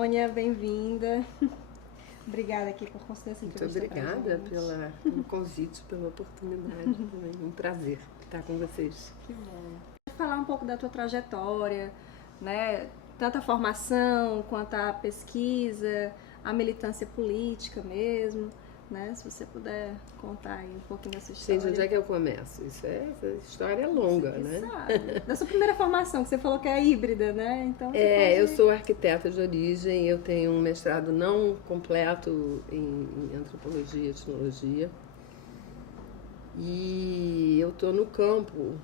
Sônia, bem-vinda. Obrigada aqui por conceder essa entrevista. Muito obrigada pelo convite, pela oportunidade também. Um prazer estar com vocês. Que bom. Falar um pouco da tua trajetória, né? Tanto a formação quanto a pesquisa, a militância política mesmo, né? Se você puder contar aí um pouquinho dessa história. Gente, onde é que eu começo? Essa história é longa, né? Sabe. Da sua primeira formação, que você falou que é híbrida, né? Então, eu sou arquiteta de origem, eu tenho um mestrado não completo em antropologia e etnologia. E eu estou no campo,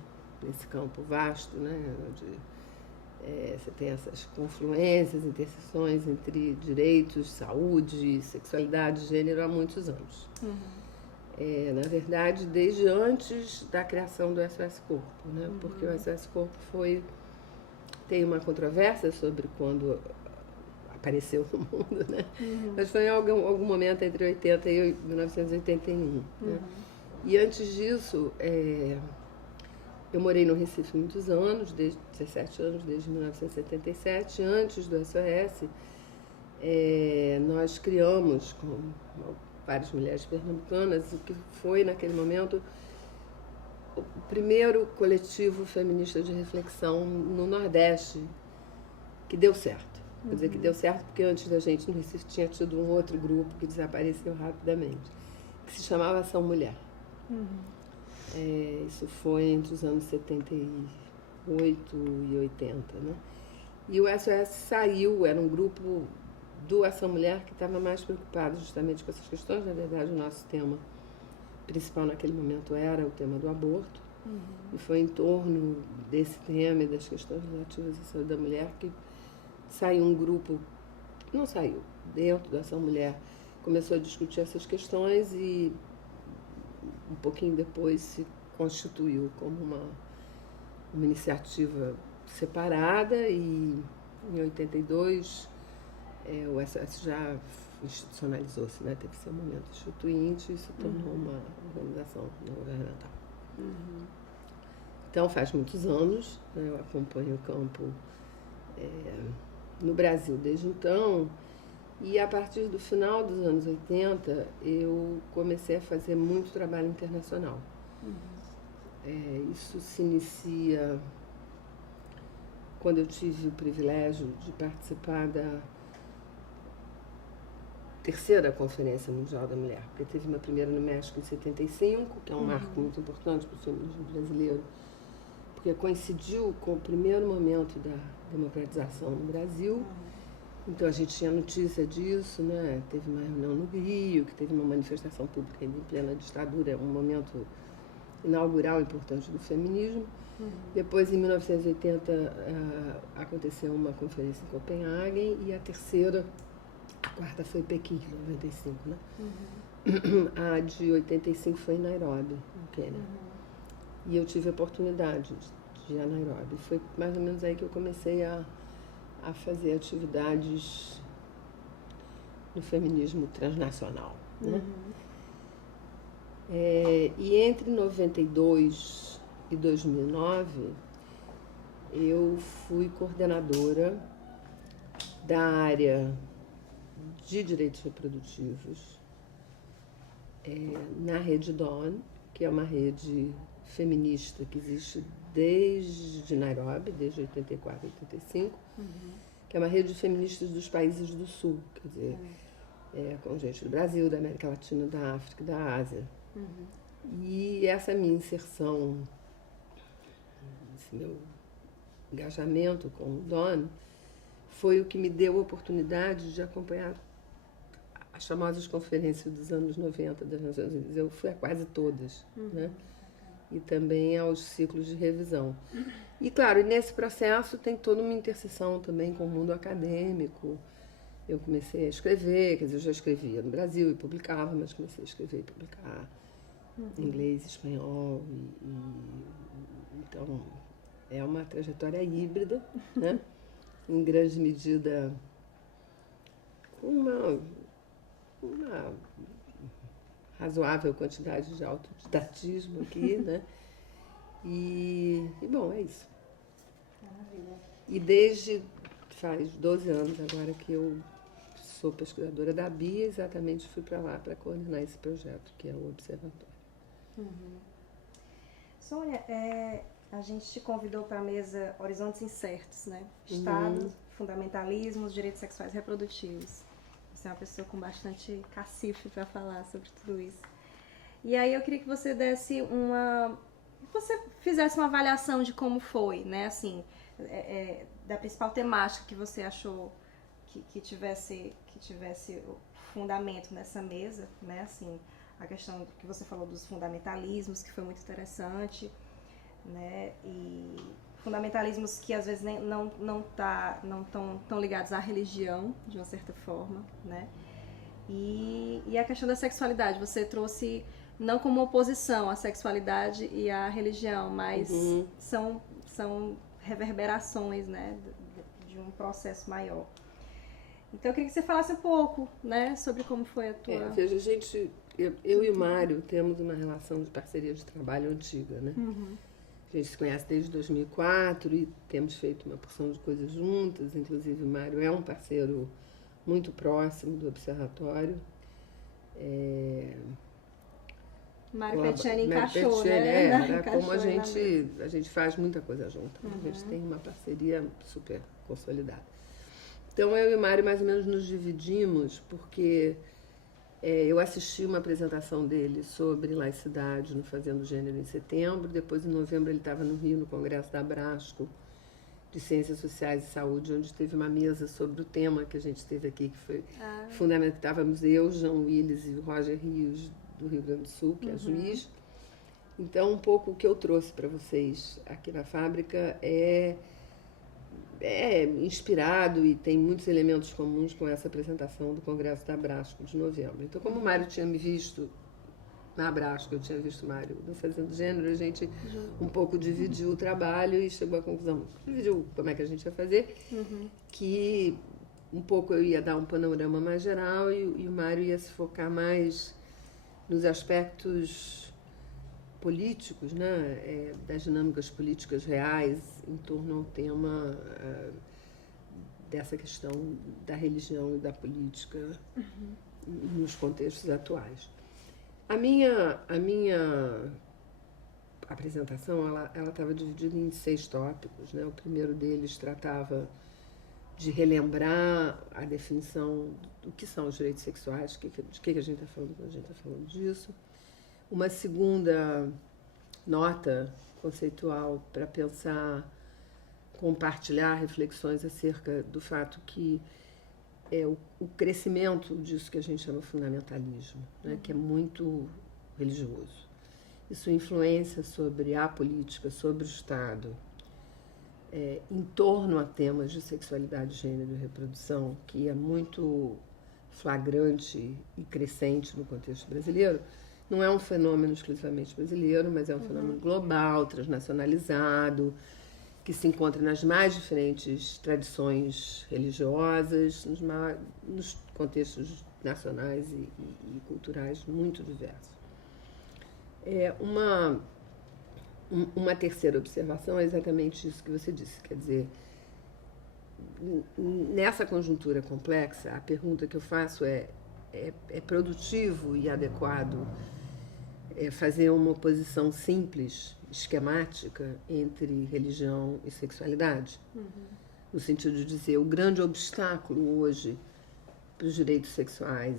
nesse campo vasto, né? Onde você tem essas confluências, interseções entre direitos, saúde, sexualidade, gênero há muitos anos. Na verdade, desde antes da criação do SOS Corpo, né? Porque o SOS Corpo tem uma controvérsia sobre quando apareceu no mundo, né? Mas foi em algum momento entre 80 e 1981. Né? E antes disso, eu morei no Recife muitos anos, desde 17 anos, desde 1977. Antes do SOS, nós criamos, com várias mulheres pernambucanas, o que foi, naquele momento, o primeiro coletivo feminista de reflexão no Nordeste que deu certo. Quer dizer, que deu certo porque antes da gente no Recife tinha tido um outro grupo que desapareceu rapidamente, que se chamava Ação Mulher. Isso foi entre os anos 78 e 80, né? E o SOS saiu, era um grupo do Ação Mulher que estava mais preocupado justamente com essas questões. Na verdade, o nosso tema principal naquele momento era o tema do aborto. E foi em torno desse tema e das questões relativas à saúde da mulher que saiu um grupo, não saiu, dentro da Ação Mulher, começou a discutir essas questões e um pouquinho depois se constituiu como uma iniciativa separada e em 82 o SOS já institucionalizou-se, né? Teve seu momento instituinte e se tornou uma organização não governamental. Então faz muitos anos, né, eu acompanho o campo no Brasil desde então. E a partir do final dos anos 80, eu comecei a fazer muito trabalho internacional. Isso se inicia quando eu tive o privilégio de participar da terceira Conferência Mundial da Mulher, porque teve uma primeira no México em 75, que é um marco muito importante para o feminismo brasileiro, porque coincidiu com o primeiro momento da democratização no Brasil. Então a gente tinha notícia disso, né? Teve uma reunião no Rio, que teve uma manifestação pública ainda em plena ditadura, um momento inaugural importante do feminismo. Depois, em 1980, aconteceu uma conferência em Copenhague e a quarta foi em Pequim, em 95, né? A de 85 foi em Nairobi, no Quênia. E eu tive a oportunidade de ir a Nairobi. Foi mais ou menos aí que eu comecei a fazer atividades no feminismo transnacional, né? E entre 92 e 2009, eu fui coordenadora da área de direitos reprodutivos na Rede Dawn, que é uma rede feminista que existe desde Nairobi, desde 84 e 85, que é uma rede de feministas dos países do Sul, quer dizer, com gente do Brasil, da América Latina, da África e da Ásia. E essa minha inserção, esse meu engajamento com o Dawn, foi o que me deu a oportunidade de acompanhar as famosas conferências dos anos 90 das Nações Unidas. Eu fui a quase todas, né? E também aos ciclos de revisão. E, claro, nesse processo tem toda uma interseção também com o mundo acadêmico. Eu comecei a escrever, quer dizer, eu já escrevia no Brasil e publicava, mas comecei a escrever e publicar em inglês, espanhol. Então, é uma trajetória híbrida, né? Em grande medida com uma razoável quantidade de autodidatismo aqui, né? E bom, é isso. Maravilha. E desde faz 12 anos agora que eu sou pesquisadora da BIA, exatamente fui para lá para coordenar esse projeto, que é o Observatório. Sônia, a gente te convidou para a mesa Horizontes Incertos, né? Estado, fundamentalismo, direitos sexuais e reprodutivos. Você é uma pessoa com bastante cacife para falar sobre tudo isso. E aí eu queria que você você fizesse uma avaliação de como foi, né? Assim, da principal temática que você achou que tivesse fundamento nessa mesa, né? Assim, a questão que você falou dos fundamentalismos, que foi muito interessante, né? E fundamentalismos que às vezes não estão tão ligados à religião, de uma certa forma, né? E a questão da sexualidade, você trouxe não como oposição à sexualidade e à religião, mas são reverberações, né, de um processo maior. Então eu queria que você falasse um pouco, né, sobre como foi a tua... Veja, eu e o Mário temos uma relação de parceria de trabalho antiga, né? A gente se conhece desde 2004 e temos feito uma porção de coisas juntas, inclusive o Mário é um parceiro muito próximo do Observatório. Mário Petiani encaixou, né? Como a gente faz muita coisa junto. A gente tem uma parceria super consolidada. Então, eu e o Mário mais ou menos nos dividimos, porque eu assisti uma apresentação dele sobre laicidade no Fazendo Gênero em setembro, depois em novembro ele estava no Rio, no Congresso da Abrasco, de Ciências Sociais e Saúde, onde teve uma mesa sobre o tema que a gente teve aqui, que foi fundamental. Estávamos eu, João Willis e o Roger Rios, do Rio Grande do Sul, que é juiz. Então, um pouco o que eu trouxe para vocês aqui na fábrica é inspirado e tem muitos elementos comuns com essa apresentação do Congresso da Abrasco de novembro. Então, como o Mário tinha me visto na Abrasco, eu tinha visto o Mário no Fazendo Gênero, a gente um pouco dividiu o trabalho e chegou à conclusão, dividiu como é que a gente ia fazer, que um pouco eu ia dar um panorama mais geral e o Mário ia se focar mais nos aspectos políticos, né, das dinâmicas políticas reais em torno ao tema dessa questão da religião e da política nos contextos atuais. A minha apresentação ela estava dividida em 6 tópicos, né? O primeiro deles tratava de relembrar a definição do que são os direitos sexuais, de que a gente está falando quando a gente está falando disso. Uma segunda nota conceitual para pensar, compartilhar reflexões acerca do fato que o crescimento disso que a gente chama fundamentalismo, né, que é muito religioso. Isso influência sobre a política, sobre o Estado, em torno a temas de sexualidade, gênero e reprodução, que é muito flagrante e crescente no contexto brasileiro. Não é um fenômeno exclusivamente brasileiro, mas é um fenômeno global, transnacionalizado, que se encontra nas mais diferentes tradições religiosas, nos contextos nacionais e culturais muito diversos. Uma terceira observação é exatamente isso que você disse, quer dizer, nessa conjuntura complexa, a pergunta que eu faço é produtivo e adequado fazer uma oposição simples, esquemática, entre religião e sexualidade? No sentido de dizer, o grande obstáculo hoje para os direitos sexuais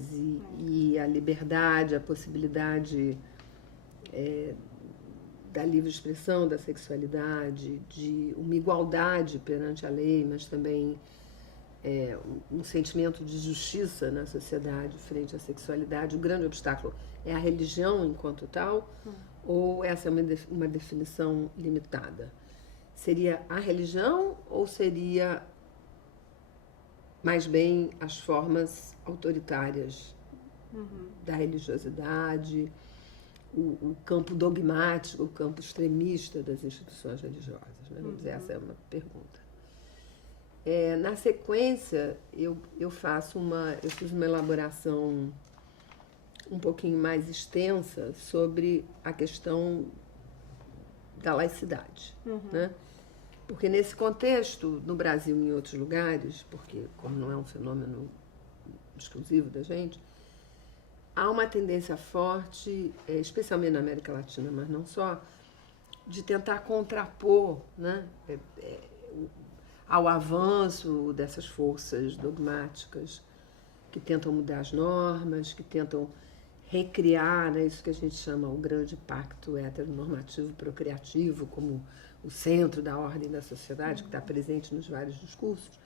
e a liberdade, a possibilidade da livre expressão da sexualidade, de uma igualdade perante a lei, mas também um sentimento de justiça na sociedade frente à sexualidade. O grande obstáculo é a religião enquanto tal, ou essa é uma definição limitada? Seria a religião ou seria mais bem as formas autoritárias da religiosidade, o campo dogmático, o campo extremista das instituições religiosas, né? Vamos dizer, essa é uma pergunta. Na sequência, eu fiz uma elaboração um pouquinho mais extensa sobre a questão da laicidade, né? Porque nesse contexto, no Brasil e em outros lugares, porque como não é um fenômeno exclusivo da gente, há uma tendência forte, especialmente na América Latina, mas não só, de tentar contrapor, né, ao avanço dessas forças dogmáticas que tentam mudar as normas, que tentam recriar, né, isso que a gente chama o grande pacto heteronormativo procriativo como o centro da ordem da sociedade, que está presente nos vários discursos.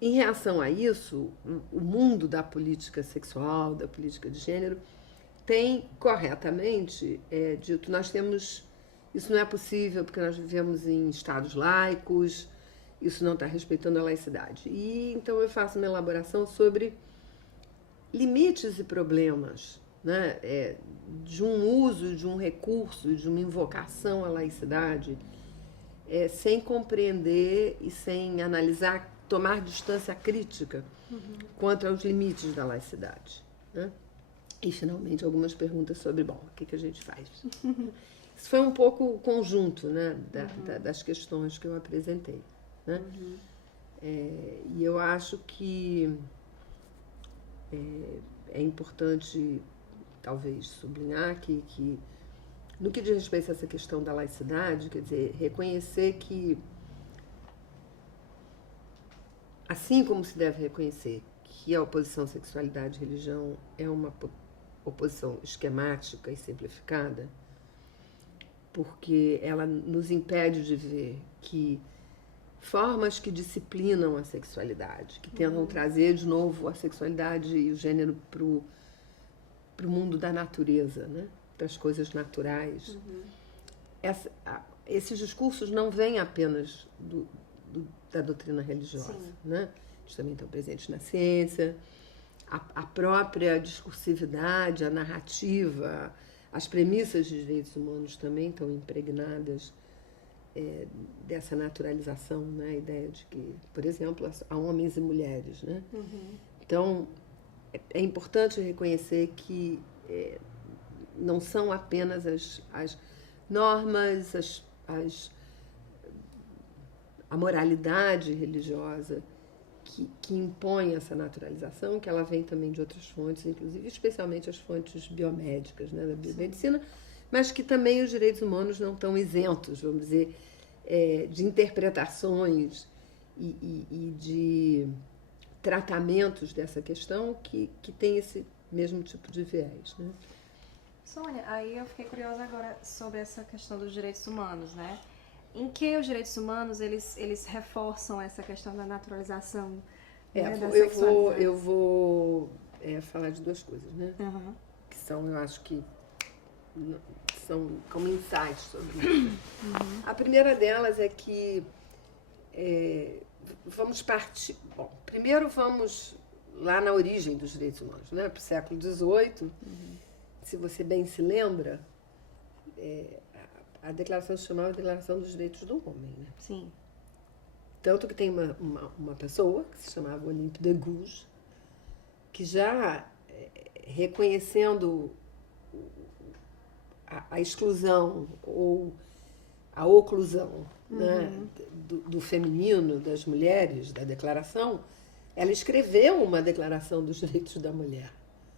Em reação a isso, o mundo da política sexual, da política de gênero, tem corretamente dito, nós temos, isso não é possível porque nós vivemos em estados laicos, isso não está respeitando a laicidade. E então eu faço uma elaboração sobre limites e problemas, né, de um uso, de um recurso, de uma invocação à laicidade, sem compreender e sem analisar, tomar distância crítica quanto aos limites da laicidade, né? E, finalmente, algumas perguntas sobre, bom, o que a gente faz? Isso foi um pouco o conjunto, né, das questões que eu apresentei, né? E eu acho que é importante, talvez, sublinhar que no que diz respeito a essa questão da laicidade, quer dizer, reconhecer que, assim como se deve reconhecer que a oposição sexualidade e religião é uma oposição esquemática e simplificada, porque ela nos impede de ver que formas que disciplinam a sexualidade, que tentam trazer de novo a sexualidade e o gênero para o mundo da natureza, né? Para as coisas naturais. Esses discursos não vêm apenas da doutrina religiosa, né? Eles também estão presentes na ciência, a própria discursividade, a narrativa, as premissas de direitos humanos também estão impregnadas dessa naturalização, né? A ideia de que, por exemplo, há homens e mulheres, né? Então, é importante reconhecer que não são apenas as normas, a moralidade religiosa que impõe essa naturalização, que ela vem também de outras fontes, inclusive, especialmente as fontes biomédicas, né, da biomedicina, mas que também os direitos humanos não estão isentos, vamos dizer, de interpretações e de tratamentos dessa questão que tem esse mesmo tipo de viés, né? Sônia, aí eu fiquei curiosa agora sobre essa questão dos direitos humanos, né? Em que os direitos humanos, eles reforçam essa questão da naturalização, né, da sexualidade? Eu vou falar de duas coisas, né? Que são, eu acho que são como insights sobre isso. A primeira delas é que vamos partir... Bom, primeiro vamos lá na origem dos direitos humanos, né? Para o século XVIII, se você bem se lembra, a declaração se chamava Declaração dos Direitos do Homem, né? Sim. Tanto que tem uma pessoa que se chamava Olympe de Gouges, que já reconhecendo a exclusão ou a oclusão, né, do feminino, das mulheres, da declaração, ela escreveu uma declaração dos direitos da mulher.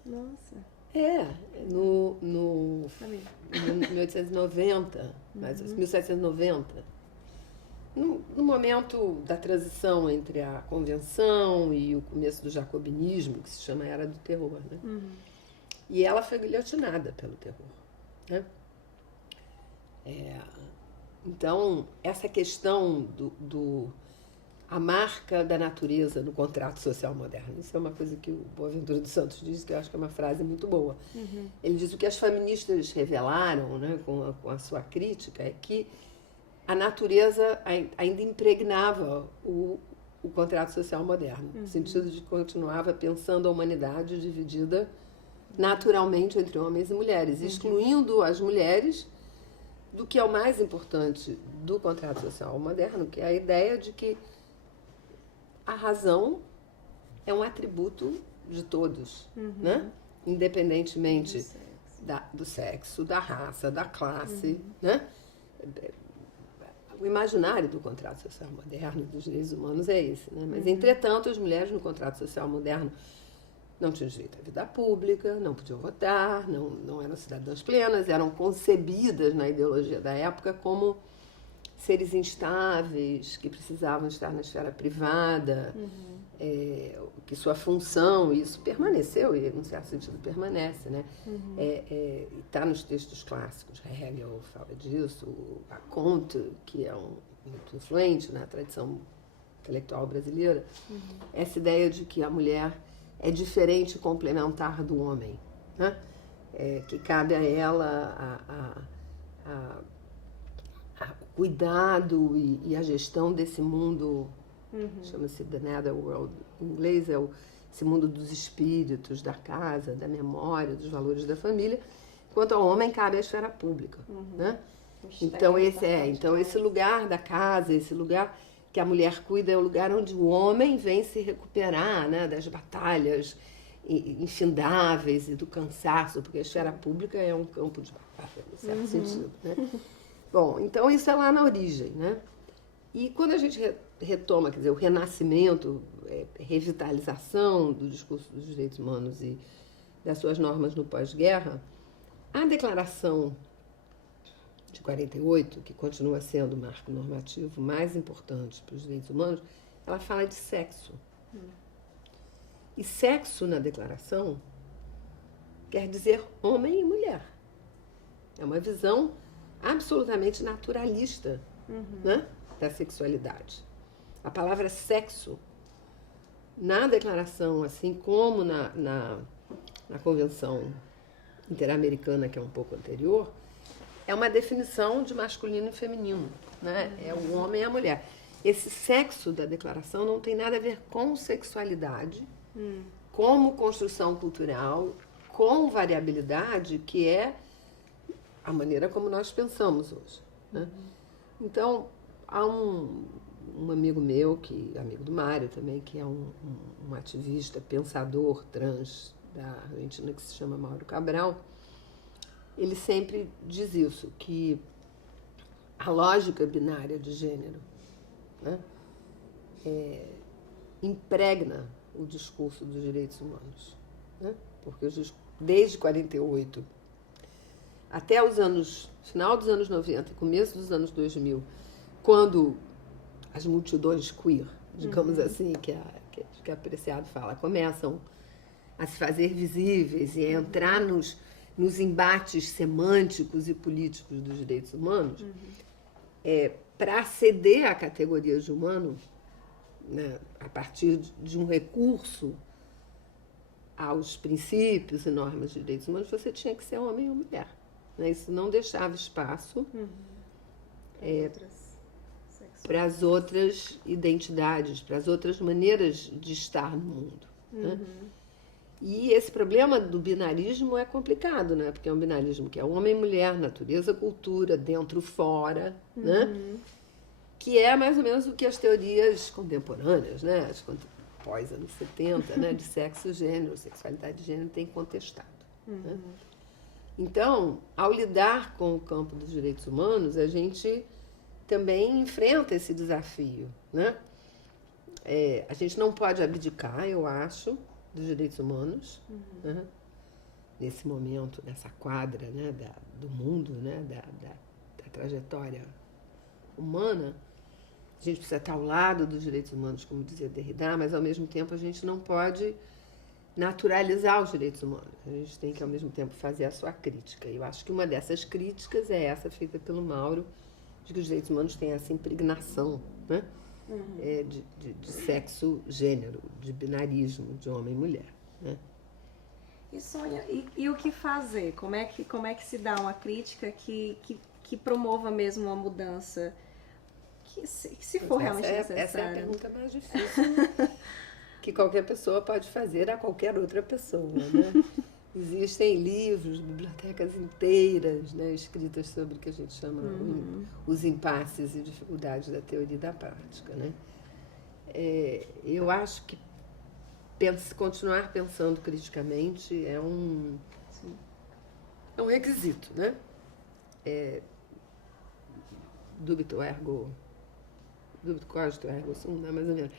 Nossa. No 1890, mas 1790. No momento da transição entre a Convenção e o começo do jacobinismo, que se chama Era do Terror, né? E ela foi guilhotinada pelo terror, né? Então, essa questão a marca da natureza no contrato social moderno, isso é uma coisa que o Boaventura dos Santos diz, que eu acho que é uma frase muito boa. Ele diz o que as feministas revelaram, né, com a sua crítica, é que a natureza ainda impregnava o contrato social moderno, no sentido de que continuava pensando a humanidade dividida naturalmente entre homens e mulheres, excluindo as mulheres do que é o mais importante do contrato social moderno, que é a ideia de que a razão é um atributo de todos, né? Independentemente do sexo, da raça, da classe, né? o imaginário do contrato social moderno e dos direitos humanos é esse, né? Mas, entretanto, as mulheres no contrato social moderno não tinham direito à vida pública, não podiam votar, não eram cidadãs plenas, eram concebidas na ideologia da época como seres instáveis, que precisavam estar na esfera privada, que sua função, e isso permaneceu, e num certo sentido permanece, né? Está nos textos clássicos, Hegel fala disso, a Comte, que é muito influente na tradição intelectual brasileira, essa ideia de que a mulher é diferente e complementar do homem, né? Que cabe a ela o cuidado e a gestão desse mundo, chama-se The Netherworld, em inglês esse mundo dos espíritos, da casa, da memória, dos valores da família, enquanto ao homem cabe a esfera pública, né? Então esse lugar da casa, esse lugar que a mulher cuida é o lugar onde o homem vem se recuperar, né, das batalhas infindáveis e do cansaço, porque a esfera pública é um campo de batalha, em certo sentido, né? Bom, então isso é lá na origem, né? E quando a gente retoma, quer dizer, o renascimento, revitalização do discurso dos direitos humanos e das suas normas no pós-guerra, a Declaração de 48, que continua sendo o marco normativo mais importante para os direitos humanos, ela fala de sexo. E sexo na Declaração quer dizer homem e mulher. É uma visão absolutamente naturalista, né, da sexualidade. A palavra sexo, na Declaração, assim como na Convenção Interamericana, que é um pouco anterior, é uma definição de masculino e feminino, né? É o homem e a mulher. Esse sexo da Declaração não tem nada a ver com sexualidade, como construção cultural, com variabilidade, que é a maneira como nós pensamos hoje, né? Então, há um amigo meu, amigo do Mário também, que é um ativista, pensador trans da Argentina, que se chama Mauro Cabral. Ele sempre diz isso, que a lógica binária de gênero, né, impregna o discurso dos direitos humanos, né? Porque desde 48 até final dos anos 90 e começo dos anos 2000, quando as multidões queer, digamos assim, que a Preciado fala, começam a se fazer visíveis e a entrar nos embates semânticos e políticos dos direitos humanos, para aceder à categoria de humano, né, a partir de um recurso aos princípios e normas de direitos humanos, você tinha que ser homem ou mulher, né? Isso não deixava espaço para as outras identidades, para as outras maneiras de estar no mundo, né? E esse problema do binarismo é complicado, né? Porque é um binarismo que é homem e mulher, natureza, cultura, dentro, fora, né? Que é mais ou menos o que as teorias contemporâneas, né? Pós anos 70, né? De sexo e gênero, sexualidade e gênero, têm contestado, né? Então, ao lidar com o campo dos direitos humanos, a gente também enfrenta esse desafio, né? A gente não pode abdicar, eu acho, dos direitos humanos, né? Nesse momento, nessa quadra, né? do mundo, né? Da trajetória humana. A gente precisa estar ao lado dos direitos humanos, como dizia Derrida, mas, ao mesmo tempo, a gente não pode naturalizar os direitos humanos. A gente tem que, ao mesmo tempo, fazer a sua crítica. E eu acho que uma dessas críticas é essa feita pelo Mauro, de que os direitos humanos têm essa impregnação, né? De sexo, gênero, de binarismo, de homem e mulher, né? E Sônia, e o que fazer? Como é que se dá uma crítica que promova mesmo uma mudança, que se for realmente necessária? Essa é a pergunta mais difícil que qualquer pessoa pode fazer a qualquer outra pessoa, né? Existem livros, bibliotecas inteiras, né, escritas sobre o que a gente chama os impasses e dificuldades da teoria e da prática, né? Eu acho que continuar pensando criticamente é um requisito, né? dubito cogito ergo sum, né? Mais ou menos.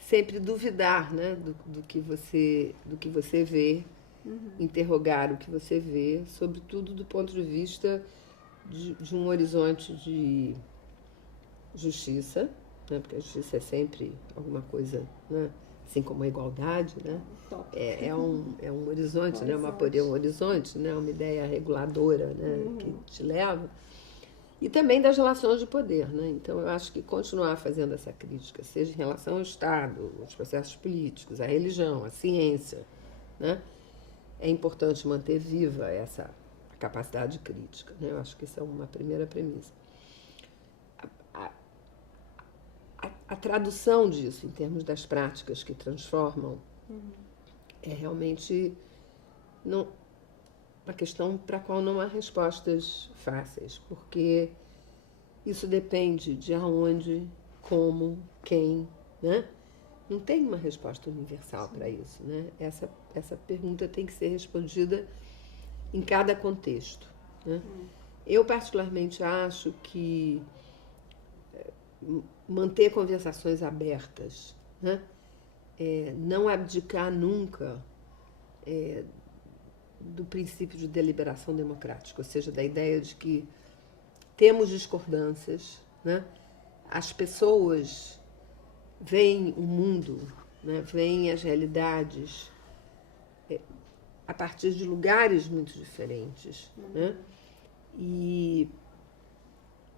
Sempre duvidar, né? do que você vê, interrogar o que você vê, sobretudo do ponto de vista de um horizonte de justiça, né? Porque a justiça é sempre alguma coisa, né? Assim como a igualdade, né? É um horizonte, né? Um horizonte, né? Uma ideia reguladora, né? Que te leva. E também das relações de poder, né? Então, eu acho que continuar fazendo essa crítica, seja em relação ao Estado, aos processos políticos, à religião, à ciência, né? É importante manter viva essa capacidade crítica, né? Eu acho que isso é uma primeira premissa. A tradução disso, em termos das práticas que transformam, é realmente uma questão para a qual não há respostas fáceis, porque isso depende de aonde, como, quem, né? Não tem uma resposta universal para isso, né? Essa pergunta tem que ser respondida em cada contexto, né? Eu, particularmente, acho que manter conversações abertas, né? Não abdicar nunca do princípio de deliberação democrática, ou seja, da ideia de que temos discordâncias, né? As pessoas veem o mundo, né? Veem as realidades a partir de lugares muito diferentes, né? E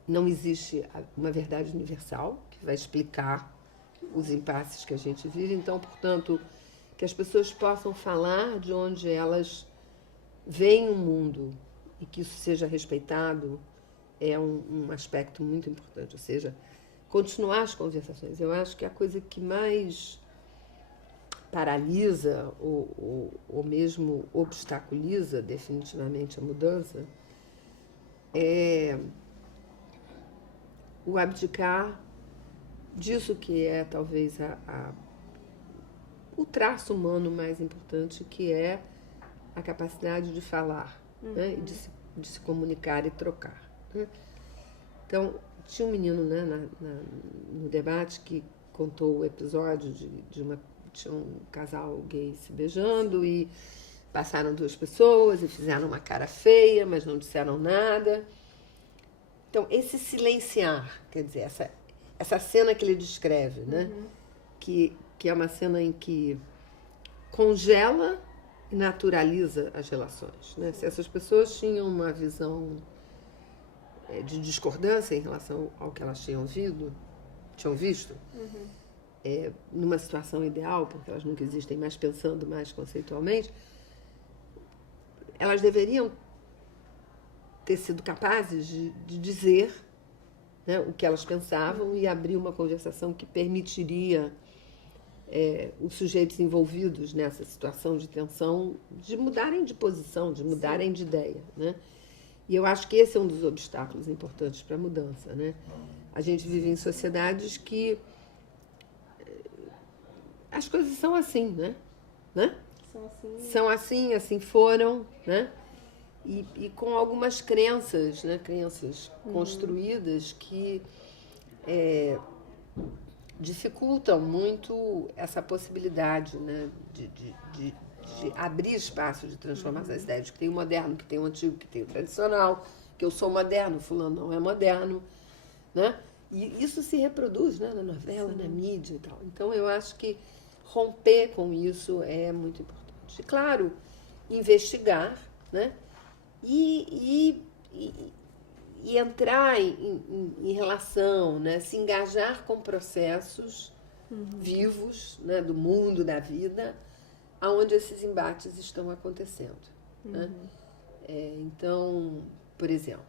não existe uma verdade universal que vai explicar os impasses que a gente vive. Então, portanto, que as pessoas possam falar de onde elas veem o mundo e que isso seja respeitado é um aspecto muito importante. Ou seja, continuar as conversações. Eu acho que a coisa que mais paralisa ou mesmo obstaculiza definitivamente a mudança é o abdicar disso que é talvez o traço humano mais importante, que é a capacidade de falar, né? E de se comunicar e trocar, né? Então, tinha um menino, né, no debate que contou o episódio tinha um casal gay se beijando e passaram duas pessoas e fizeram uma cara feia, mas não disseram nada. Então, esse silenciar, quer dizer, essa cena que ele descreve, né? Que é uma cena em que congela e naturaliza as relações, né? Se essas pessoas tinham uma visão de discordância em relação ao que elas tinham visto, numa situação ideal, porque elas nunca existem, mas pensando mais conceitualmente, elas deveriam ter sido capazes de dizer, né, o que elas pensavam e abrir uma conversação que permitiria os sujeitos envolvidos nessa situação de tensão de mudarem de posição, de mudarem de ideia, né? E eu acho que esse é um dos obstáculos importantes para a mudança, né? A gente vive em sociedades que as coisas são assim, né? São assim foram, né? E com algumas crenças, né? Crenças construídas que dificultam muito essa possibilidade, né? De abrir espaço de transformação das ideias, de que tem o moderno, que tem o antigo, que tem o tradicional, que eu sou moderno, fulano não é moderno, né? E isso se reproduz, né? Na novela, na mídia e tal. Então, eu acho que romper com isso é muito importante. E, claro, investigar, né? E entrar em relação, né? Se engajar com processos vivos, né? Do mundo, da vida, aonde esses embates estão acontecendo, né? Então, por exemplo,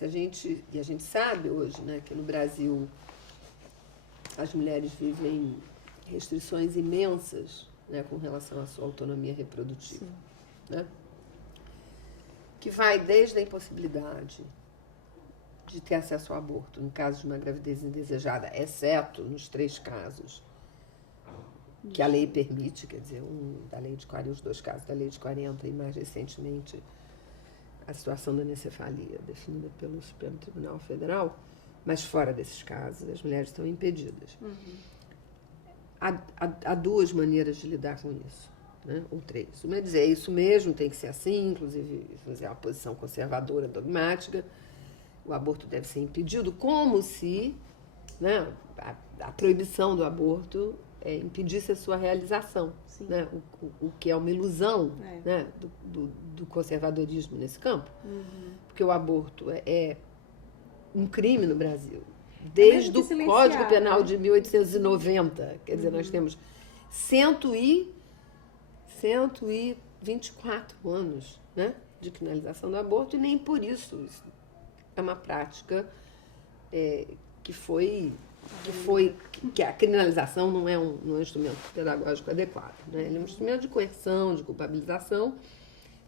e a gente sabe hoje, né, que no Brasil as mulheres vivem restrições imensas, né, com relação à sua autonomia reprodutiva, né? Que vai desde a impossibilidade de ter acesso ao aborto no caso de uma gravidez indesejada, exceto nos 3 casos que a lei permite, quer dizer, da lei de 40, os 2 casos da lei de 40 e mais recentemente a situação da anencefalia definida pelo Supremo Tribunal Federal, Mas fora desses casos, as mulheres estão impedidas. Há duas maneiras de lidar com isso, né? Ou três. Uma é dizer, é isso mesmo, tem que ser assim, inclusive fazer uma posição conservadora, dogmática. O aborto deve ser impedido, como se, né, a proibição do aborto impedisse a sua realização, né? O que é uma ilusão, né, do conservadorismo nesse campo. Porque o aborto é um crime no Brasil, desde o Código Penal de 1890. Quer dizer, nós temos 124 anos, né, de criminalização do aborto, e nem por isso é uma prática que a criminalização não é um instrumento pedagógico adequado, né? Ele é um instrumento de coerção, de culpabilização,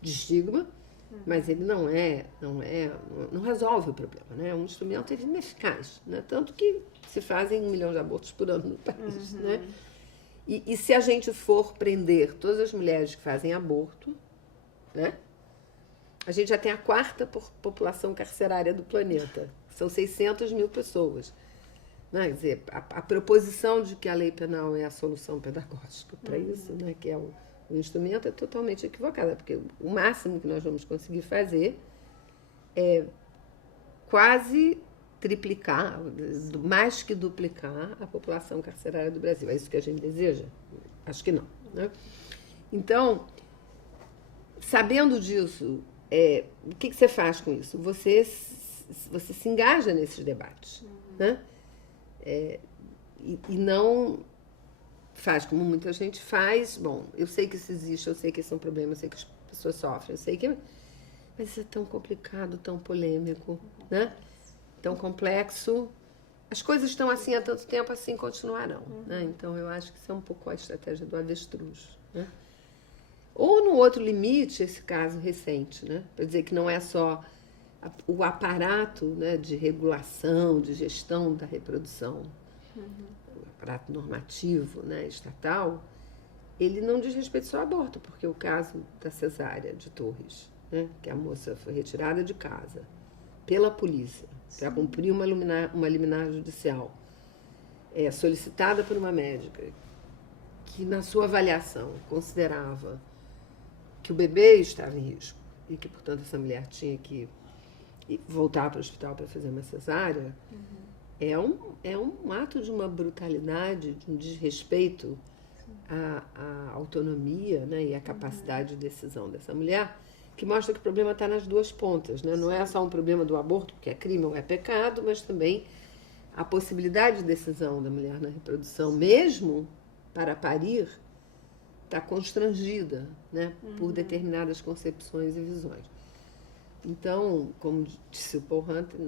de estigma, mas ele não resolve o problema, né? É um instrumento ineficaz, né? Tanto que se fazem 1 milhão de abortos por ano no país, né? E se a gente for prender todas as mulheres que fazem aborto, né, a gente já tem a 4ª população carcerária do planeta. São 600 mil pessoas. Né? Quer dizer, a proposição de que a lei penal é a solução pedagógica para isso, né, que é o instrumento, é totalmente equivocada, porque o máximo que nós vamos conseguir fazer é quase triplicar, mais que duplicar a população carcerária do Brasil. É isso que a gente deseja? Acho que não. Né? Então, sabendo disso, o que você faz com isso? Você se engaja nesses debates, né? E não faz como muita gente faz. Bom, eu sei que isso existe, eu sei que esse é um problema, eu sei que as pessoas sofrem, eu sei que... Mas isso é tão complicado, tão polêmico, né? Tão complexo. As coisas estão assim há tanto tempo, assim continuarão, né? Então, eu acho que isso é um pouco a estratégia do avestruz, né? Ou no outro limite, esse caso recente, né? Para dizer que não é só o aparato, né, de regulação, de gestão da reprodução, o aparato normativo, né, estatal, ele não diz respeito só ao aborto, porque o caso da cesárea de Torres, né, que a moça foi retirada de casa pela polícia para cumprir uma liminar judicial, solicitada por uma médica que, na sua avaliação, considerava que o bebê estava em risco e que, portanto, essa mulher tinha que voltar para o hospital para fazer uma cesárea, é um ato de uma brutalidade, de um desrespeito à autonomia, né, e à capacidade de decisão dessa mulher, que mostra que o problema está nas duas pontas, né? Não é só um problema do aborto, porque é crime ou é pecado, mas também a possibilidade de decisão da mulher na reprodução, mesmo para parir, está constrangida, né, por determinadas concepções e visões. Então, como disse o Paul Hunter,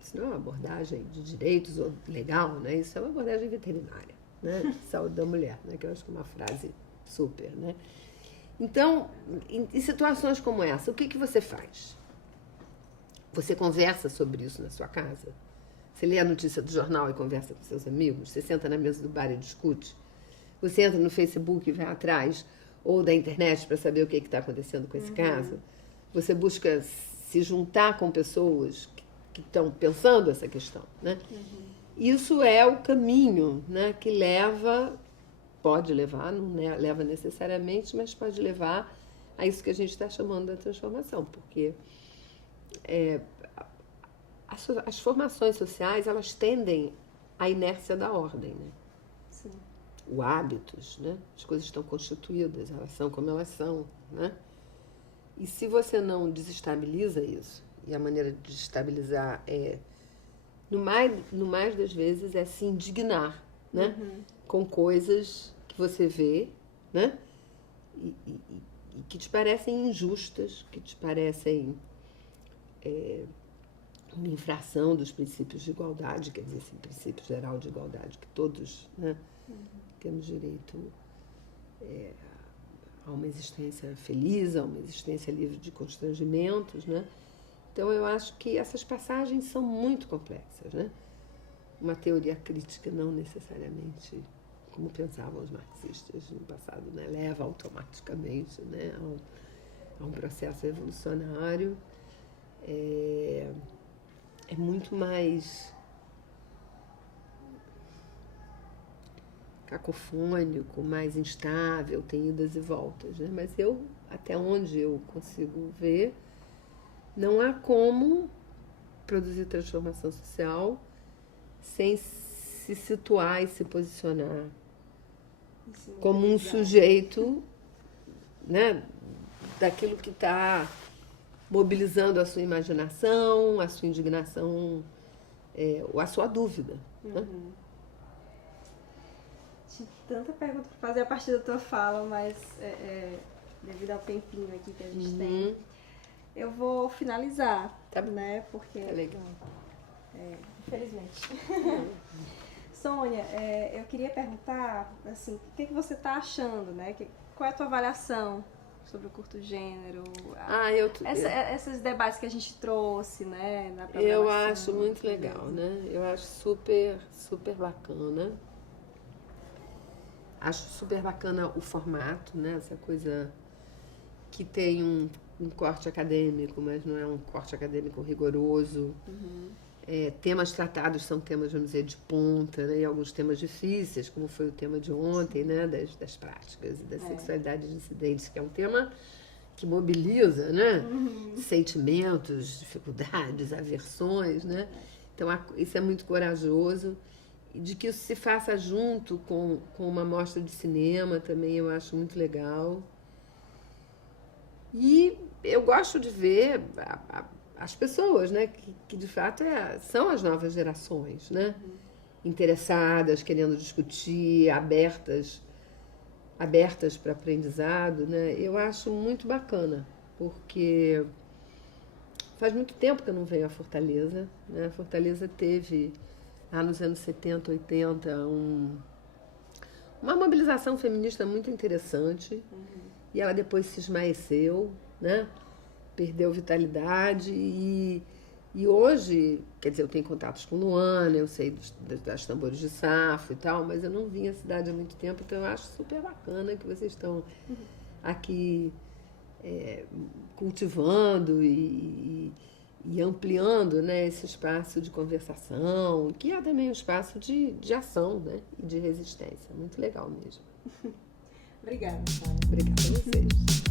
isso não é uma abordagem de direitos ou legal, né? Isso é uma abordagem veterinária, né? De saúde da mulher, né? Que eu acho que é uma frase super, né? Então, em situações como essa, o que você faz? Você conversa sobre isso na sua casa? Você lê a notícia do jornal e conversa com seus amigos? Você senta na mesa do bar e discute? Você entra no Facebook e vai atrás, ou da internet, para saber o que está acontecendo com esse caso? Você busca se juntar com pessoas que estão pensando essa questão, né? Isso é o caminho, né, que pode levar, não leva necessariamente, mas pode levar a isso que a gente está chamando da transformação, porque as formações sociais, elas tendem à inércia da ordem, né? Sim. O hábitos, né? As coisas estão constituídas, elas são como elas são, né? E se você não desestabiliza isso, e a maneira de desestabilizar no mais das vezes, é se indignar, né? Com coisas que você vê, né? E que te parecem injustas, que te parecem uma infração dos princípios de igualdade, quer dizer, esse princípio geral de igualdade, que todos, né, temos direito a uma existência feliz, a uma existência livre de constrangimentos, né? Então, eu acho que essas passagens são muito complexas, né? Uma teoria crítica não necessariamente, como pensavam os marxistas no passado, né, leva automaticamente, né, a um processo evolucionário. É muito mais cacofônico, mais instável, tem idas e voltas, né? Mas eu, até onde eu consigo ver, não há como produzir transformação social sem se situar e se posicionar como um sujeito, né, daquilo que está mobilizando a sua imaginação, a sua indignação, ou a sua dúvida. Né? Tinha tanta pergunta para fazer a partir da tua fala, mas devido ao tempinho aqui que a gente tem, eu vou finalizar, tá, né? Porque é legal. Infelizmente. Sônia, eu queria perguntar, assim, o que você está achando, né? Qual é a tua avaliação sobre o curto gênero? Esses debates que a gente trouxe, né? Na programação. Eu acho muito legal, né? Eu acho super, super bacana. Acho super bacana o formato, né? Essa coisa que tem um corte acadêmico, mas não é um corte acadêmico rigoroso. Temas tratados são temas, vamos dizer, de ponta, né? E alguns temas difíceis, como foi o tema de ontem, né? Das práticas e da sexualidade dissidente, que é um tema que mobiliza, né? Sentimentos, dificuldades, aversões, né? Então, isso é muito corajoso. E de que isso se faça junto com uma mostra de cinema também eu acho muito legal. E eu gosto de ver as pessoas, né, que de fato são as novas gerações, né, interessadas, querendo discutir, abertas para aprendizado, né. Eu acho muito bacana, porque faz muito tempo que eu não venho à Fortaleza, né. A Fortaleza teve, lá nos anos 70, 80, uma mobilização feminista muito interessante, e ela depois se esmaeceu, né? Perdeu vitalidade e hoje, quer dizer, eu tenho contatos com Luana, eu sei das tambores de Safo e tal, mas eu não vim à cidade há muito tempo, então eu acho super bacana que vocês estão aqui cultivando e ampliando, né, esse espaço de conversação, que é também um espaço de ação, né, e de resistência. Muito legal mesmo. Obrigada. Obrigada a vocês.